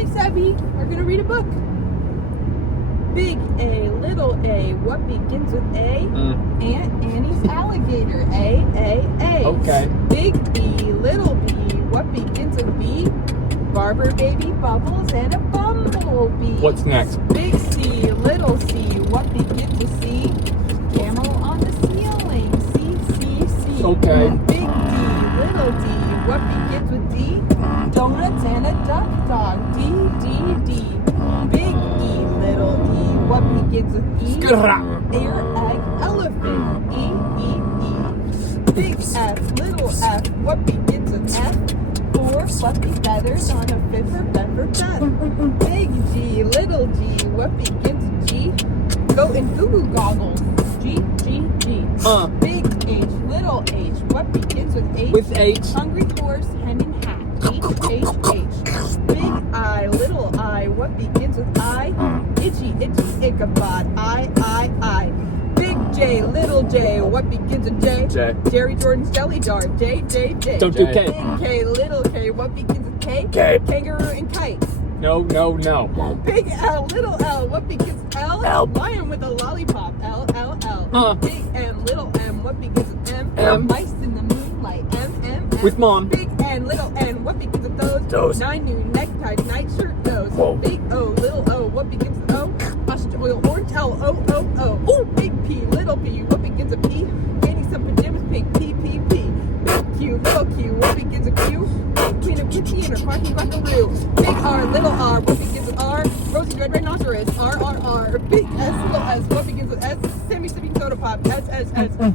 Tech Savvy are going to read a book. Big A, little a, what begins with A? Aunt Annie's alligator. A. Okay. Big B, little B, what begins with B? Barber baby bubbles and a bumblebee. What's next? Big C, little c, what begins with C? Camel on the ceiling. C. Okay. Big D, little d, what begins with D? Donuts and a duck dog. D. Big E, little e, what begins with E? Air, egg, elephant. E. Big F, little f, what begins with F? 4 fluffy feathers on a fit for bed for bed. Big G, little g, what begins with G? Goat and goo goggles. G. Big H, little h, what begins with H? With H. Hungry horse, hen and hat. H. Big I, little I, what begins with I? Itchy, Ichabod. I. Big J, little j, what begins with J? J. Jerry Jordan's jelly jar. J. Don't do K. Big K, little K, what begins with K? K. Kangaroo and kite. No. Big L, little L, what begins with L? L. Lion with a lollipop. L. Big M, little M, what begins with M? M. Mice in the moonlight. M. With Mom. Big N, little N, what begins with those? Those. 9 new necktie, nightshirt, those. Whoa. Big O, little O, what begins with O? Mustard oil, orange L, O. Ooh, big P, little P, what begins with P? Painting some pajamas pink, P. Big Q, little Q, what begins with Q? Queen of Kitty and her quacky quackaroo. Big R, little R, what begins with R? Rosy red rhinoceros, R. Big S, little S, what begins with S? Sammy sipping soda pop, S.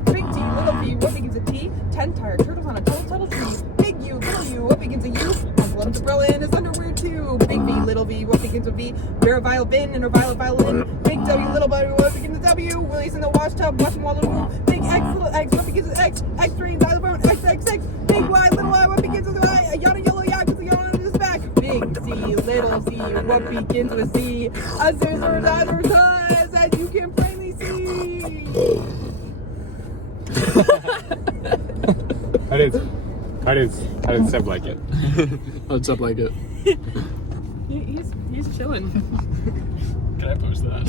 Big T, little T, what begins with T? 10 tired turtles on a total tree. Big U, little U, what begins with U? Uncle Lum's umbrella in his underwear too. Big V, little V, what begins with V? Vera violin and her violin. Big W, little W, what begins with W? Willie's in the wash tub, washing Waterloo. Big X, little X, what begins with X? X-ray, xylophone, XXX. Big Y, little Y, what begins with Y? A yada yellow yak with a yawn on his back. Big Z, little Z, what begins with Z? A scissors as eyes that you can plainly see. How did Seb like it? How'd Seb like it? He's chilling. Can I post that?